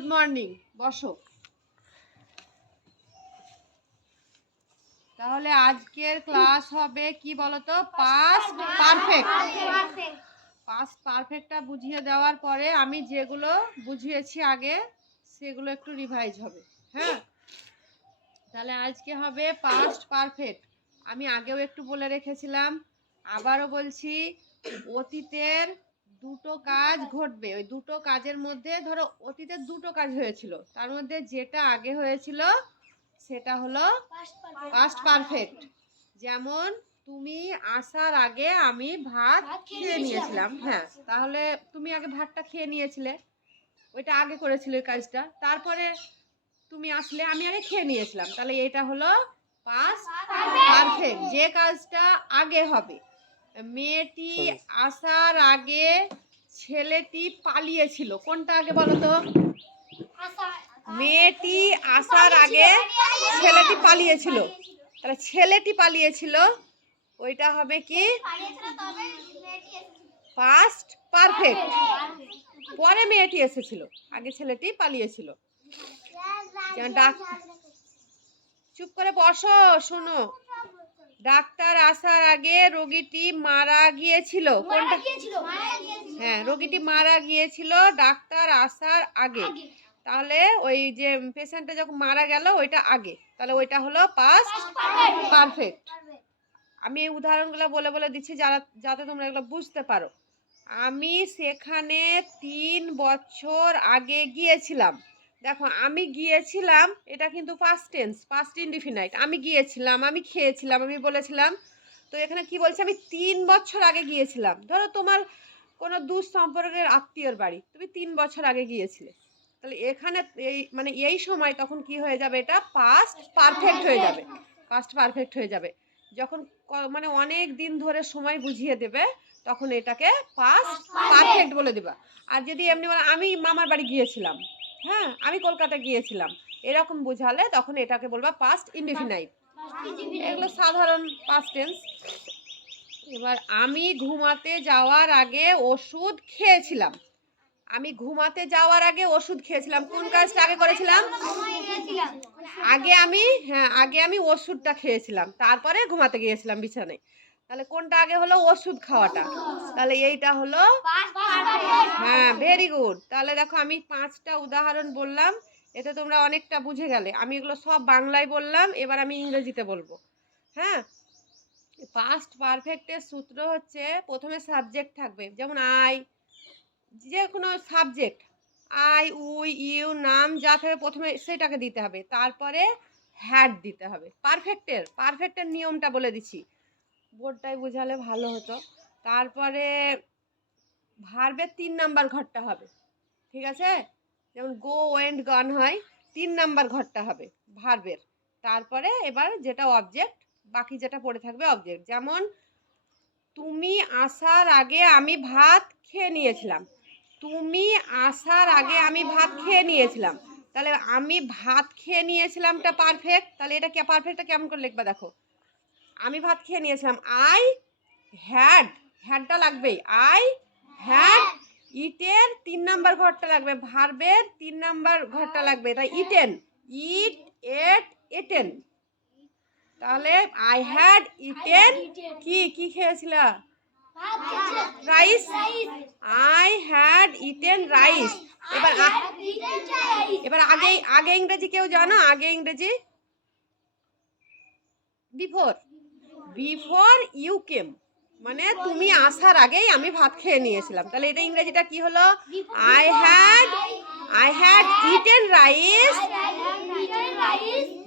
Good morning বসো। তাহলে আজকের ক্লাস হবে কি বলতো? পাস্ট পারফেক্ট পাস্ট পারফেক্টটা বুঝিয়ে দেওয়ার পরে আমি যেগুলো বুঝিয়েছি আগে, সেগুলো একটু রিভাইজ হবে। হ্যাঁ? তাহলে আজকে হবে পাস্ট পারফেক্ট আমি আগেও একটু বলে রেখেছিলাম। আবারও বলছি, অতীতের দুটো কাজ ঘটবে। ওই দুটো কাজের মধ্যে ধরো অতীতে দুটো কাজ হয়েছিল। তার মধ্যে যেটা আগে হয়েছিল সেটা হলো পাস্ট পারফেক্ট যেমন তুমি আসার আগে আমি ভাত খেয়ে নিয়েছিলাম। হ্যাঁ। তাহলে তুমি আগে ভাতটা খেয়ে নিয়েছিলে। ওইটা আগে করেছিলে ওই কাজটা। তারপরে তুমি আসলে আমি আগে খেয়ে নিয়েছিলাম। তাহলে এটা হলো পাস্ট পারফেক্ট যে কাজটা আগে হবে। মেয়েটি আসার আগে ছেলেটি পালিয়েছিল। কোনটা আগে বলো তো? মেয়েটি আসার আগে ছেলেটি পালিয়েছিল। তাহলে ছেলেটি পালিয়েছিল ওইটা হবে কি? পাস্ট পারফেক্ট পরে মেয়েটি এসেছিল আগে ছেলেটি পালিয়েছিল। ডাক- চুপ করে বসো শোনো। ডাক্তার আসার আগে রোগীটি মারা গিয়েছিল। কোনটা? হ্যাঁ রোগীটি মারা গিয়েছিল ডাক্তার আসার আগে। তাহলে ওই যে পেশেন্টটা যখন মারা গেল ওইটা আগে। তাহলে ওইটা হলো পাস্ট পারফেক্ট আমি এই উদাহরণগুলো বলে বলে দিচ্ছি যারা যাতে তোমরা এগুলো বুঝতে পারো। আমি সেখানে তিন বছর আগে গিয়েছিলাম। দেখো আমি গিয়েছিলাম এটা কিন্তু পাস্ট টেন্স পাস্ট ইনডিফিনাইট আমি গিয়েছিলাম আমি খেয়েছিলাম আমি বলেছিলাম তো এখানে কি বলছে? আমি তিন বছর আগে গিয়েছিলাম। ধরো তোমার কোনো দূর সম্পর্কের আত্মীয়র বাড়ি তুমি তিন বছর আগে গিয়েছিলে। তাহলে এখানে এই মানে এই সময় তখন কি হয়ে যাবে এটা? পাস্ট পারফেক্ট হয়ে যাবে। পাস্ট পারফেক্ট হয়ে যাবে। যখন মানে অনেক দিন ধরে সময় বুঝিয়ে দেবে তখন এটাকে পাস্ট পারফেক্ট বলে দেবা। আর যদি এমনি বলে আমি মামার বাড়ি গিয়েছিলাম। হ্যাঁ আমি কলকাতা গিয়েছিলাম। এরকম বোঝালে তখন এটাকে বলবা পাস্ট ইনডিফিনাইট এগুলো সাধারণ পাস্ট টেন্স এবার আমি ঘুমাতে যাওয়ার আগে ওষুধ খেয়েছিলাম। আমি ঘুমাতে যাওয়ার আগে ওষুধ খেয়েছিলাম। কোন কাজটা আগে করেছিলাম? আগে আমি হ্যাঁ আগে আমি ওষুধটা খেয়েছিলাম। তারপরে ঘুমাতে গিয়েছিলাম বিছানায়। তাহলে কোনটা আগে হলো ওষুধ খাওয়াটা? তাহলে এইটা হলো হ্যাঁ ভেরি গুড তাহলে দেখো আমি পাঁচটা উদাহরণ বললাম, এতে তোমরা অনেকটা বুঝে গেলে। আমি এগুলো সব বাংলায় বললাম, এবার আমি ইংরেজিতে বলব। হ্যাঁ? পাস্ট পারফেক্টের সূত্র হচ্ছে প্রথমে সাবজেক্ট থাকবে, যেমন আই যে কোনো সাবজেক্ট আই উই ইউ নাম যা থাকবে প্রথমে সেটাকে দিতে হবে। তারপরে হ্যাড দিতে হবে। পারফেক্টের পারফেক্টের নিয়মটা বলে দিচ্ছি। বোর্ডটাই বোঝালে ভালো হতো। তারপরে ভার্বের তিন নাম্বার ঘরটা হবে, ঠিক আছে? যেমন গো ওয়েন্ড গান হয়, তিন নাম্বার ঘরটা হবে ভার্বের। তারপরে এবার যেটা অবজেক্ট বাকি যেটা পড়ে থাকবে অবজেক্ট যেমন, তুমি আসার আগে আমি ভাত খেয়ে নিয়েছিলাম। তুমি আসার আগে আমি ভাত খেয়ে নিয়েছিলাম। তাহলে আমি ভাত খেয়ে নিয়েছিলামটা পারফেক্ট তাহলে এটা পারফেক্টটা কেমন করে লিখবা দেখো? আমি ভাত খেয়ে নিয়েছিলাম। আই হ্যাড হ্যাডটা লাগবেই। আই হ্যাড ইটের তিন নাম্বার ঘরটা লাগবে। ভার্বের তিন নাম্বার ঘরটা লাগবে। তাই ইটেন ইট এট এটেন তাহলে আই হ্যাড ইটেন কি কি খেয়েছিলা? Rice I had eaten rice এবার এবার আগে আগে ইংরেজি কেউ জানো? আগে ইংরেজি? Before before you came. মানে তুমি আসার আগেই আমি ভাত খেয়ে নিয়েছিলাম। তাহলে এটা ইংরেজিটা কি হলো? I had I had eaten rice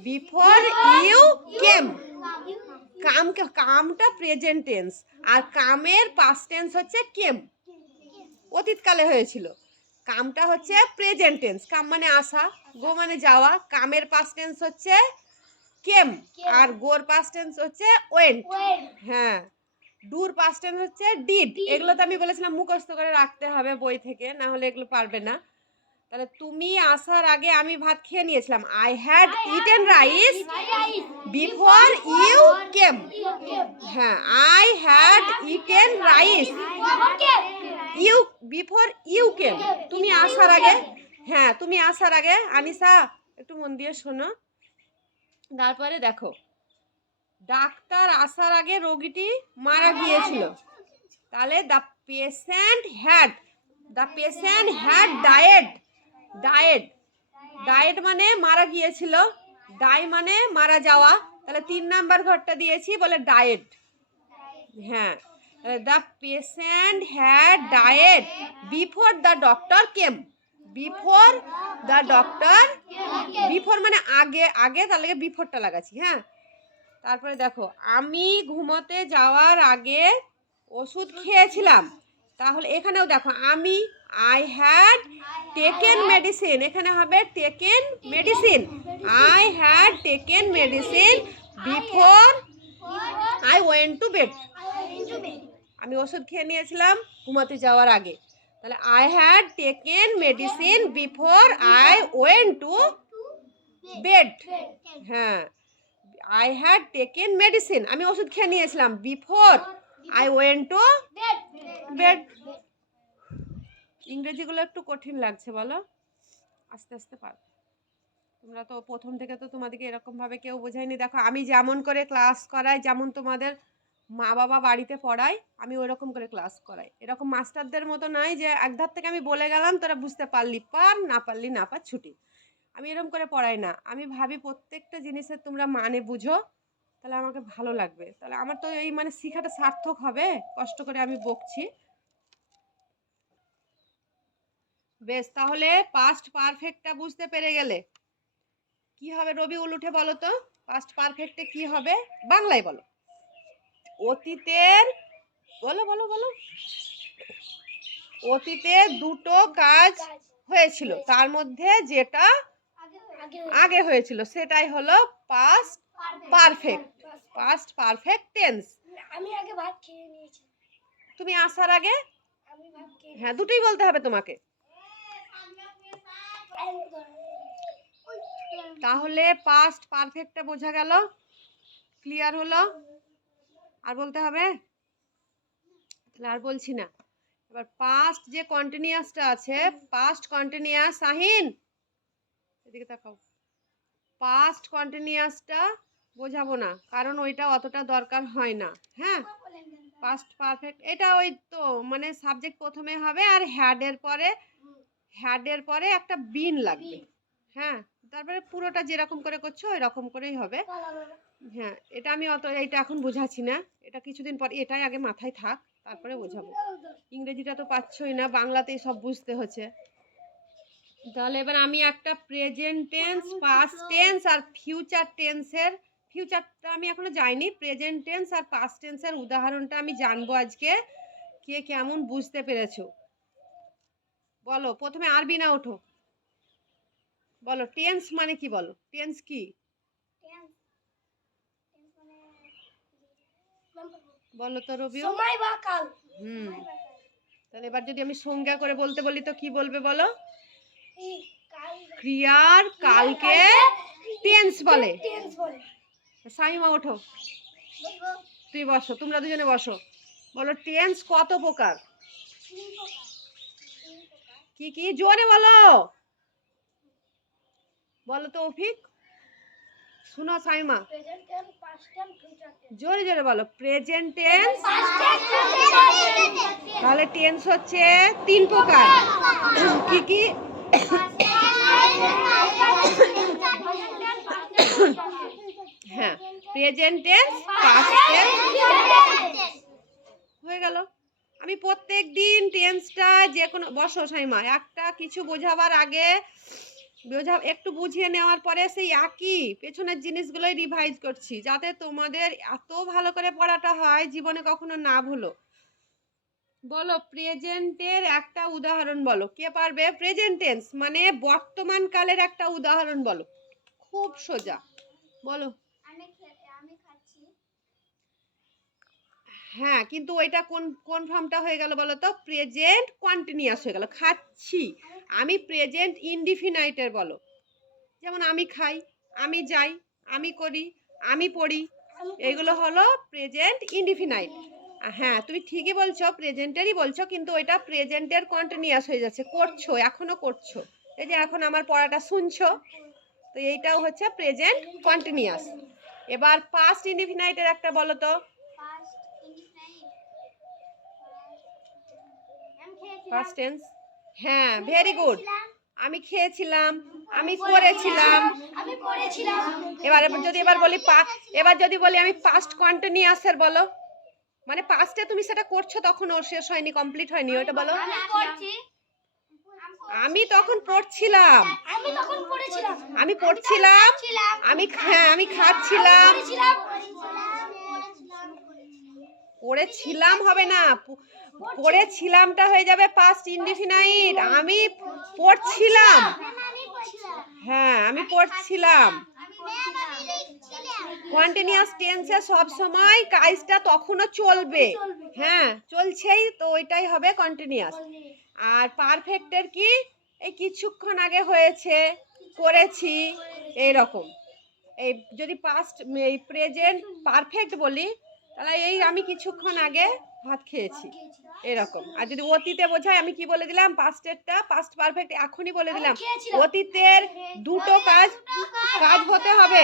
before you came come কামটা প্রেজেন্ট টেন্স আর কামের পাস্ট টেন্স হচ্ছে কেম অতীতকালে হয়েছিল। কামটা হচ্ছে প্রেজেন্ট টেন্স কাম মানে আসা, গো মানে যাওয়া। কামের পাস্ট টেন্স হচ্ছে কেম আর গোর পাস্ট টেন্স হচ্ছে ওয়েন্ট হ্যাঁ। ডুর পাস্ট টেন্স হচ্ছে ডিড এগুলো তো আমি বলেছিলাম মুখস্থ করে রাখতে হবে বই থেকে না হলে এগুলো পারবে না। তাহলে তুমি আসার আগে আমি ভাত খেয়ে নিয়েছিলাম। I had eaten rice before you came হ্যাঁ I had eaten rice you before you came তুমি আসার আগে হ্যাঁ তুমি আসার আগে আনিসা একটু মন দিয়ে শোনো। তারপরে দেখো, ডাক্তার আসার আগে রোগীটি মারা গিয়েছিল। তাহলে the patient had the patient had died died died মানে মারা গিয়েছিল ডাই মানে মারা যাওয়া। তাহলে তিন নাম্বার ঘরটা দিয়েছি বলে ডায়েট হ্যাঁ the patient had died before the doctor came before the doctor before মানে আগে আগে তার লাগে বিফোরটা লাগাচ্ছি হ্যাঁ? তারপরে দেখো, আমি ঘুমোতে যাওয়ার আগে ওষুধ খেয়েছিলাম। তাহলে এখানেও দেখো, আমি আই হ্যাড টেকেন মেডিসিন এখানে হবে taken medicine I had taken medicine before I went to bed আমি ওষুধ খেয়ে নিয়েছিলাম ঘুমাতে যাওয়ার আগে। তাহলে I had taken medicine before I went to bed হ্যাঁ আই হ্যাড টেকেন মেডিসিন আমি ওষুধ খেয়ে নিয়েছিলাম before I went to bed ইংরেজিগুলো একটু কঠিন লাগছে, বলো? আস্তে আস্তে পারবে তোমরা তো প্রথম থেকে তো তোমাদেরকে এরকমভাবে কেউ বোঝায়নি। দেখো, আমি যেমন করে ক্লাস করাই, যেমন তোমাদের মা বাবা বাড়িতে পড়াই আমি ওইরকম করে ক্লাস করাই। এরকম মাস্টারদের মতো নয় যে একধার থেকে আমি বলে গেলাম, তোরা বুঝতে পারলি, পার, না পারলি, না পার, ছুটি। আমি এরকম করে পড়াই না। আমি ভাবি প্রত্যেকটা জিনিসের তোমরা মানে বুঝো, তাহলে আমাকে ভালো লাগবে। তাহলে আমার তো এই মানে শিখাটা সার্থক হবে, কষ্ট করে আমি বকছি। বেশ, তাহলে পাস্ট পারফেক্টটা বুঝতে পেরে গেলে। কি হবে রবি, উল উঠে বলো তো? পাস্ট পারফেক্টে কি হবে? বাংলায় বলো। অতীতের বলো বলো বলো। অতীতে দুটো কাজ হয়েছিল। তার মধ্যে যেটা আগে হয়েছিল সেটাই হলো past perfect past perfect tense আমি আগে ভাত খেয়ে নিয়েছি। তুমি আসার আগে? হ্যাঁ দুটোই বলতে হবে তোমাকে। তাহলে পাস্ট পারফেক্টটা বোঝা গেল। ক্লিয়ার হলো? আর বলতে হবে? তাহলে আর বলছি না। এবার পাস্ট যে কন্টিনিউয়াসটা আছে পাস্ট কন্টিনিউয়াস আহিন এদিকে তাকাও। পাস্ট কন্টিনিউয়াসটা বোঝাবো না কারণ ওইটা অতটা দরকার হয় না। হ্যাঁ? পাস্ট পারফেক্ট এটা ওই তো মানে সাবজেক্ট প্রথমে হবে আর হ্যাডের পরে হ্যাডের পরে একটা বিন লাগবে। হ্যাঁ? তারপরে পুরোটা যেরকম করে করছ ওই রকম করেই হবে। হ্যাঁ এটা আমি অত এটা এখন বোঝাচ্ছি না। এটা কিছুদিন পর, এটাই আগে মাথায় থাক, তারপরে বোঝাবো। ইংরেজিটা তো পাচ্ছই না, বাংলাতেই সব বুঝতে হচ্ছে। তাহলে এবার আমি একটা প্রেজেন্ট টেন্স পাস্ট টেন্স আর ফিউচার টেন্সের ফিউচারটা আমি এখনও যাইনি প্রেজেন্ট টেন্স আর পাস্ট টেন্সের উদাহরণটা আমি জানব আজকে, কে কেমন বুঝতে পেরেছ। বলো, প্রথমে আরবি না ওঠো। বলো টেন্স মানে কি বলো? টেন্স কি? বলো তো রবি সময় হুম। তাহলে এবার যদি আমি সংজ্ঞা করে বলতে বলি তো কি বলবে বলো? ক্রিয়ার কালকে টেন্স বলে। সাইমা ওঠো। তুই বসো তোমরা দুজনে বসো। বলো টেন্স কত প্রকার। কি কি? জোরে বলো। বলো তো অফিক। শুনো সাইমা। জোরে জোরে বলো প্রেজেন্ট টেন্স তাহলে টেন্স হচ্ছে তিন প্রকার। কি কি? হ্যাঁ প্রেজেন্ট টেন্স পাস্ট টেন্স হয়ে গেল। আমি প্রত্যেক দিন টেন্সটা যে কোনো বসো সাইমা একটা কিছু বোঝাবার আগে বোঝা একটু বুঝিয়ে নেওয়ার পরে সেই একই পেছনের জিনিসগুলোই রিভাইজ করছি, যাতে তোমাদের এত ভালো করে পড়াটা হয় জীবনে কখনো না ভুলো। বলো, প্রেজেন্টের একটা উদাহরণ বলো। কে পারবে? প্রেজেন্টেন্স মানে বর্তমান কালের একটা উদাহরণ বলো। খুব সোজা। বলো আমি আমি খাচ্ছি হ্যাঁ কিন্তু ওইটা কোন কোন ফর্মটা হয়ে গেল বলো তো? প্রেজেন্ট কন্টিনিউয়াস হয়ে গেল। খাচ্ছি। আমি প্রেজেন্ট ইনডিফিনাইটের বলো। যেমন আমি খাই, আমি যাই, আমি করি, আমি পড়ি, এগুলো হলো প্রেজেন্ট ইনডিফিনাইট হ্যাঁ তুমি ঠিকই বলছো প্রেজেন্টেরই বলছো, কিন্তু ওইটা প্রেজেন্টের কন্টিনিউয়াস হয়ে যাচ্ছে। করছ, এখনও করছ। এই যে এখন আমার পড়াটা শুনছো, তো এইটাও হচ্ছে প্রেজেন্ট কন্টিনিউয়াস এবার পাস্ট ইনডিফিনাইটের একটা বলো তো Past infinite. আমি খেয়েছিলাম। ফার্স্ট টেন্স হ্যাঁ ভেরি গুড আমি খেয়েছিলাম আমি করেছিলাম। এবার এবার যদি এবার বলি পা- এবার যদি বলি আমি পাস্ট কন্টিনিউয়াসের বলো। মানে পাস্টে তুমি সেটা করছ তখন ওর শেষ হয়নি কমপ্লিট হয়নি ওটা বলো। আমি তখন পড়ছিলাম। আমি তখন পড়েছিলাম। আমি পড়ছিলাম। আমি হ্যাঁ আমি খাচ্ছিলাম। পড়েছিলাম হবে না পড়েছিলামটা হয়ে যাবে পাস্ট ইনডিফিনাইট আমি পড়ছিলাম। হ্যাঁ আমি পড়ছিলাম। কন্টিনিউয়াস টেন্সে সব সময় কাজটা তখনও চলবে। হ্যাঁ চলছেই তো ওইটাই হবে কন্টিনিউয়াস আর পারফেক্টের কি? এই কিছুক্ষণ আগে হয়েছে, করেছি এই রকম এই যদি পাস্ট এই প্রেজেন্ট পারফেক্ট বলি তাহলে এই আমি কিছুক্ষণ আগে ভাত খেয়েছি। এরকম। আর যদি অতীতে বোঝায় আমি কি বলে দিলাম? পাস্টেরটা পাস্ট পারফেক্ট এখনই বলে দিলাম। অতীতের দুটো কাজ কাজ হতে হবে।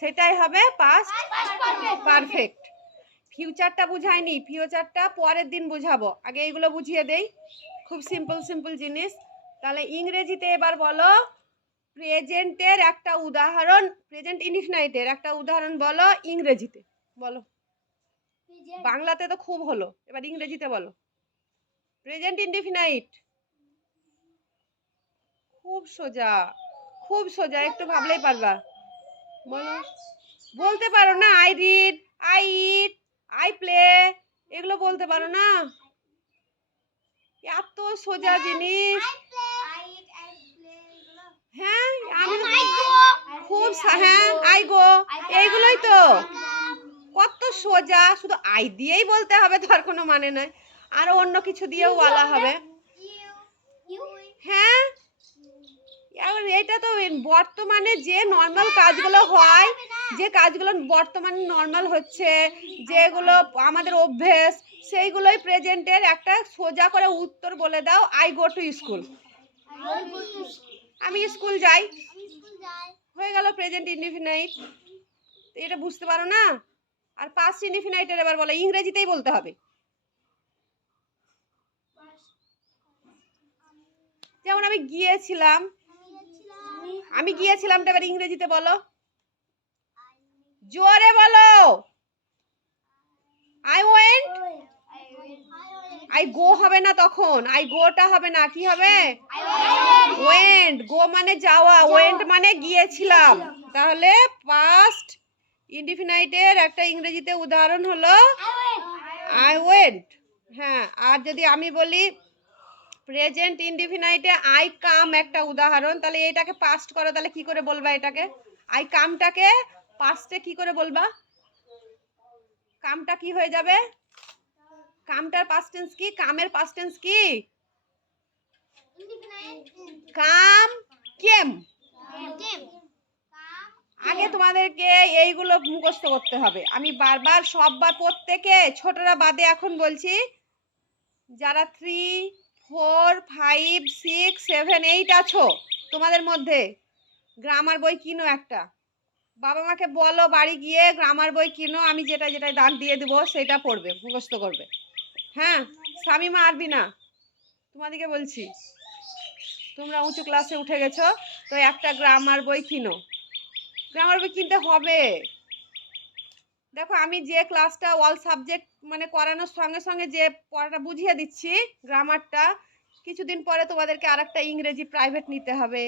সেটাই হবে পাস্ট পারফেক্ট ফিউচারটা বুঝাইনি। ফিউচারটা পরের দিন বুঝাবো। আগে এইগুলো বুঝিয়ে দেই। খুব সিম্পল সিম্পল জিনিস। তাহলে ইংরেজিতে এবার বলো প্রেজেন্টের একটা উদাহরণ প্রেজেন্ট ইনডিফিনাইটের একটা উদাহরণ বলো ইংরেজিতে বলো। বাংলাতে তো খুব হলো এবার ইংরেজিতে বলো। প্রেজেন্ট ইনডিফিনাইট খুব সোজা খুব সোজা একটু ভাবলেই পারবা। বলো। বলতে পারো না I read I eat I play এগুলো বলতে পারো না। এত সোজা জিনিস হ্যাঁ আমি খুব সা- হ্যাঁ আই গো এইগুলোই তো। কত সোজা শুধু আই দিয়েই বলতে হবে তার কোনো মানে নয় আরও অন্য কিছু দিয়েও বলা হবে। হ্যাঁ? এবার এটা তো বর্তমানে যে নর্মাল কাজগুলো হয় যে কাজগুলো বর্তমানে নর্মাল হচ্ছে যেগুলো আমাদের অভ্যেস সেইগুলোই প্রেজেন্টের একটা সোজা করে উত্তর বলে দাও আই গো টু স্কুল আমি স্কুল যাই। হয়ে গেল প্রেজেন্ট ইনডিফিনাইট এটা বুঝতে পারো না? আর পাস্ট ইনডিফিনাইটের এবার বলো, ইংরেজিতেই বলতে হবে। যেমন আমি গিয়েছিলাম, আমি গিয়েছিলামটা এবার ইংরেজিতে বলো। জোরে বলো। আই ওয়েন্ট আই গো হবে না তখন। আই গোটা হবে না। কি হবে? ওয়েন্ট। গো মানে যাওয়া। ওয়েন্ট মানে গিয়েছিলাম। তাহলে পাস্ট ইনডিফিনাইটের একটা ইংরেজিতে উদাহরণ হলো আই ওয়েন্ট হ্যাঁ আর যদি আমি বলি প্রেজেন্ট ইনডিফিনাইটে আই কাম একটা উদাহরণ, তাহলে এটাকে পাস্ট করো, তাহলে কি করে বলবা এটাকে? আই কামটাকে পাস্টে কি করে বলবা? কামটা কি হয়ে যাবে? কামটার পাস্ট টেন্স কি? কামের পাস্ট টেন্স কি? কাম কেম? আগে তোমাদেরকে এইগুলো মুখস্থ করতে হবে। আমি বারবার সববার প্রত্যেকে, ছোটরা বাদে এখন বলছি, যারা three four five six seven eight আছো, তোমাদের মধ্যে গ্রামার বই কিনো একটা। বাবা মাকে বলো বাড়ি গিয়ে গ্রামার বই কিনো, আমি যেটা যেটা দাগ দিয়ে দেবো, সেটা পড়বে, মুখস্থ করবে। হ্যাঁ স্বামীমা আরবি না। তোমাদেরকে বলছি, তোমরা উঁচু ক্লাসে উঠে গেছো, তো একটা গ্রামার বই কিনো। গ্রামার বই কিনতে হবে। দেখো, আমি যে ক্লাসটা অল সাবজেক্ট মানে করানোর সঙ্গে সঙ্গে যে পড়াটা বুঝিয়ে দিচ্ছি, গ্রামারটা, কিছুদিন পরে তোমাদেরকে আর একটা ইংরেজি প্রাইভেট নিতে হবে,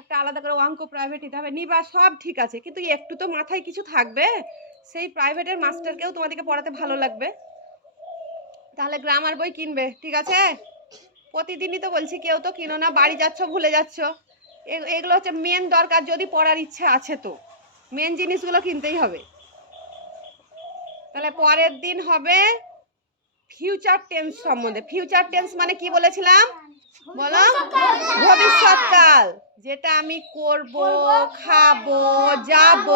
একটা আলাদা করে অঙ্ক প্রাইভেট নিতে হবে। নিবা, সব ঠিক আছে, কিন্তু একটু তো মাথায় কিছু থাকবে, সেই প্রাইভেটের মাস্টারকেও তোমাদেরকে পড়াতে ভালো লাগবে। তাহলে গ্রামার বই কিনবে ঠিক আছে? প্রতিদিনই তো বলছি কেউ তো কিনো না বাড়ি যাচ্ছ ভুলে যাচ্ছ। এগুলো হচ্ছে মেন দরকার যদি পড়ার ইচ্ছে আছে তো। মেন জিনিসগুলো কিনতেই হবে। তাহলে পরের দিন হবে ফিউচার টেন্স সম্বন্ধে। ফিউচার টেন্স মানে কি বলেছিলাম? বলো? ভবিষ্যৎকাল। যেটা আমি করব খাব যাব।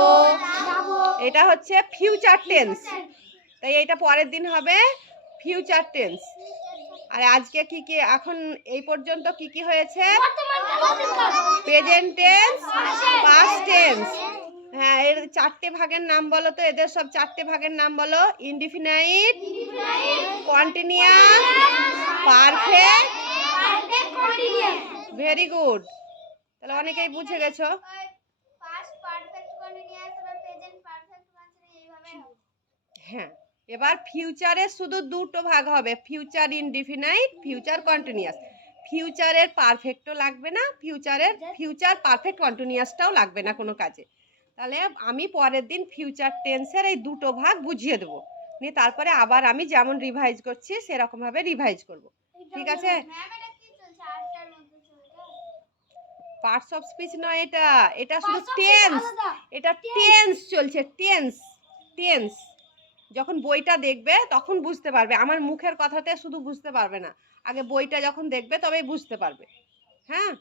এটা হচ্ছে ফিউচার টেন্স তাই এটা পরের দিন হবে ফিউচার টেন্স আর আজকে কি কি এখন এই পর্যন্ত কি কি হয়েছে? Present tense Past past tense হ্যাঁ এর চারটে ভাগের নাম বলো তো এদের সব চারটে ভাগের নাম বলো। Indefinite continuous perfect very good তাহলে অনেকেই বুঝে গেছো। হবে। হ্যাঁ। এবার ফিউচারে শুধু দুটো ভাগ হবে ফিউচার ইনডিফিনাইট ফিউচার কন্টিনিউয়াস ফিউচারের পারফেক্টও লাগবে না ফিউচারের ফিউচার পারফেক্ট কন্টিনিউয়াসটাও লাগবে না কোনো কাজে। তাহলে আমি পরের দিন ফিউচার টেন্সের এই দুটো ভাগ বুঝিয়ে দেবো। নিয়ে তারপরে আবার আমি যেমন রিভাইজ করছি সেরকমভাবে রিভাইজ করব। ঠিক আছে? পার্টস অফ স্পিচ নয় এটা। এটা শুধু টেন্স এটা টেন্স চলছে টেন্স টেন্স যখন বইটা দেখবে, তখন বুঝতে পারবে। আমার মুখের কথাতে শুধু বুঝতে পারবে না। আগে বইটা যখন দেখবে, তবেই বুঝতে পারবে। হ্যাঁ?